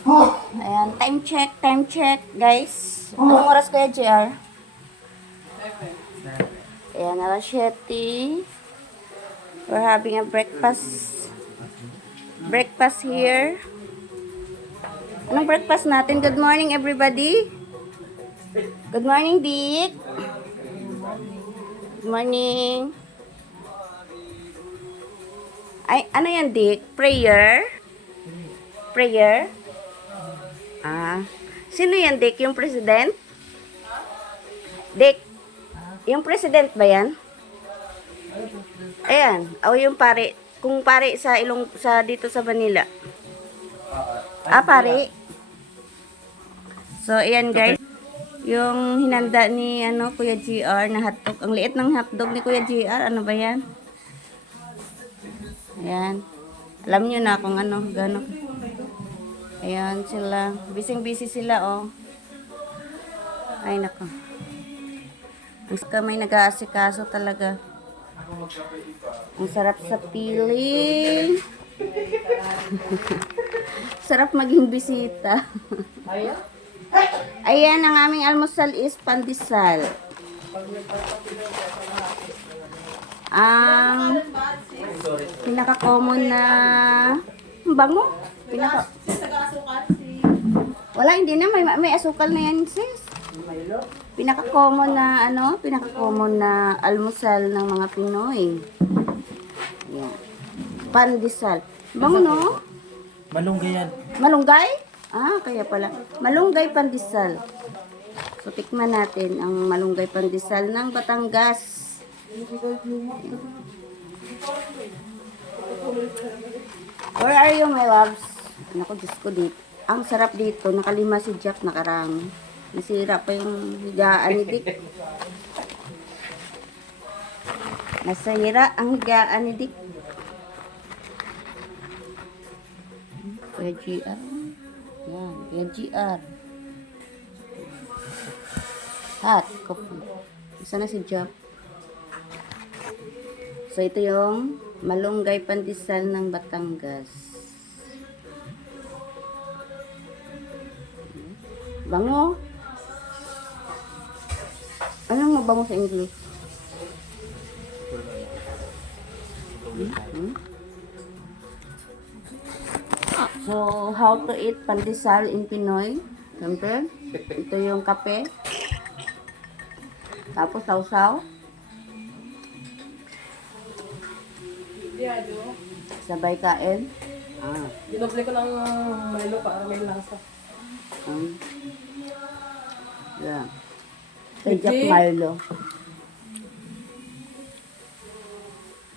Ayan, time check, guys. Anong oras kaya, JR? Ayan, alas 7. We're having a breakfast. Breakfast here. Anong breakfast natin? Good morning, everybody. Good morning, Dick. Good morning. Ay, ano yan, Dick? Prayer? Prayer? Ah. Sino yan, Dick? Yung president? Dick, yung president ba yan? Ayan. O yung pare. Kung pare sa dito sa Manila. Ah, pare. So, ayan guys. Yung hinanda ni Kuya GR na hotdog. Ang liit ng hotdog ni Kuya GR. Ano ba yan? Ayan. Alam nyo na kung gano'n. Ayan sila. Busy sila, oh. Ay, nako. Ang kamay nag-aasikaso talaga. Ang sarap sa piling. Sarap maging bisita. Ayan, ang aming almusal is pandesal. Ang pinaka-common na bango. Wala, hindi na. May asukal na yan, sis. Pinaka-common na almusal ng mga Pinoy. Ayan. Pandesal. Bango, no? Malunggay yan. Malunggay? Ah, kaya pala. Malunggay pandesal. So, tikman natin ang malunggay pandesal ng Batangas. Where are you, my loves? Naku, Diyos ko dito. Ang sarap dito. Nakalima si Jack, nakarami. Nasira pa yung higaan ni Dick. Nasira ang higaan ni Dick. Kuya GR. Yan, Kuya GR. Hot coffee. Isa na si Jack. So, ito yung malunggay pandesal ng Batangas. Bango. Anong mabango sa English? So, how to eat pandesal in Pinoy? Siyempre, ito yung kape. Tapos, sausaw. Sabay kain. Dinoble ko ng Milo para may lasa. Yeah. Kay Jack Milo.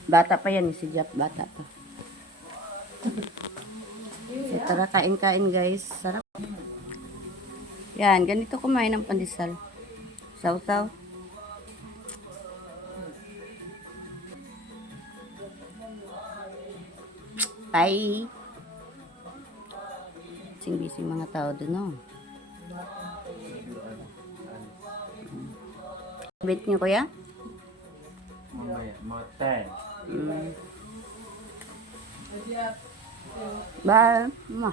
Bata pa yan, si Jack. Bata pa. So, tara, kain-kain guys. Sarap. Yan, ganito kumain ng pandesal. Saw-saw. Bye. Busy mga tao doon, no? Bet niyo, kuya? Mamaya, mga 10. Bye. Ma.